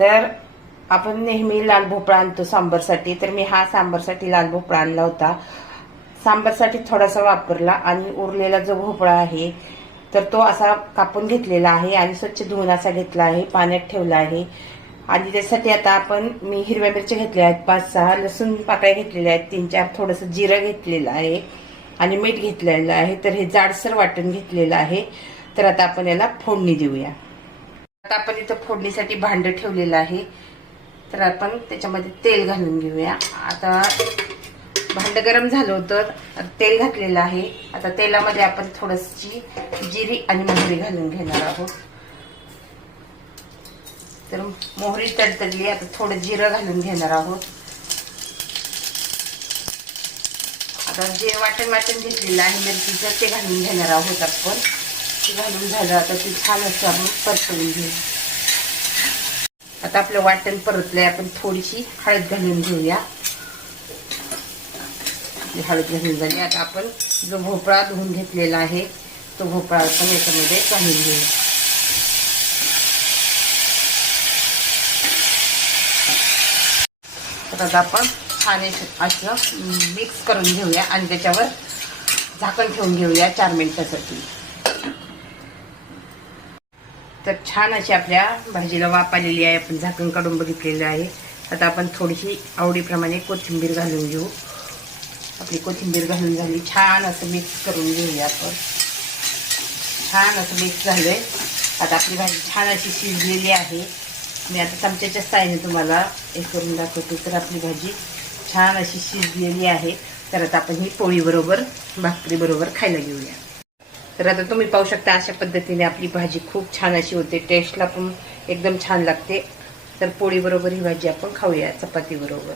तर आपण नेहमी लाल भोपळा आणतो सांबरसाठी, तर मी हा सांबरसाठी लाल भोपळा आणला होता. सांबरसाठी थोडासा वापरला आणि उरलेला जो भोपळा आहे तर तो असा कापून घेतलेला आहे आणि स्वच्छ धुवून असा घेतला आहे, पाण्यात ठेवला आहे. आणि त्यासाठी आता मी हिरव्या मिरच्या घेतल्या आहेत 5-6, लसूण पाकळ्या घेतलेल्या आहेत 3-4, थोडंसं जिरं घेतलेलं आहे आणि मीठ घेतलेलं आहे. तर हे जाडसर वाटण घेतलेलं आहे. तर आता आपण याला फोडणी देऊया. आता आपण इथं फोडणीसाठी भांडं ठेवलेलं आहे. तर आपण त्याच्यामध्ये तेल घालून घेऊया. आता भांडं गरम झालं होतं, तेल घातलेलं आहे. आता तेलामध्ये आपण थोडीशी जिरी आणि मोहरी घालून घेणार आहोत. तर मोहरी तडतडली, आता थोडं जिरं घालून घेणार आहोत. आता जे वाटण घेतलेलं आहे मिरचीचं ते घालून घेणार आहोत आपण. ते घालून झालं आता ते छान असं आपण परतवून घेऊ. आता आपलं वाटण परतलंय, आपण थोडीशी हळद घालून घेऊया. हळद घालून झाली. आता आपण जो भोपळा धुवून घेतलेला आहे तो भोपळा आपण याच्यामध्ये घालून घेऊया. आता आपण छान असं मिक्स करून घेऊया आणि त्याच्यावर झाकण ठेवून घेऊया 4 मिनिटासाठी. तर छान अशी आपल्या भाजीला वाफ आलेली आहे. आपण झाकण काढून बघितलेलं आहे. आता आपण थोडीशी आवडीप्रमाणे कोथिंबीर घालून घेऊ. आपली कोथिंबीर घालून झाली, छान असं मिक्स करून घेऊया आपण. छान असं मिक्स झालंय. आता आपली भाजी छान अशी शिजलेली आहे. मी आता चमच्याच्या साहाय्याने तुम्हाला हे करून दाखवते. तर आपली भाजी छान अशी शिजलेली आहे. तर आता आपण ही पोळीबरोबर भाकरीबरोबर खायला घेऊया. तर आता तुम्ही पाहू शकता अशा पद्धतीने आपली भाजी खूप छान अशी होते. टेस्टला पण एकदम छान लागते. तर पोळीबरोबर ही भाजी आपण खाऊया, चपाती बरोबर.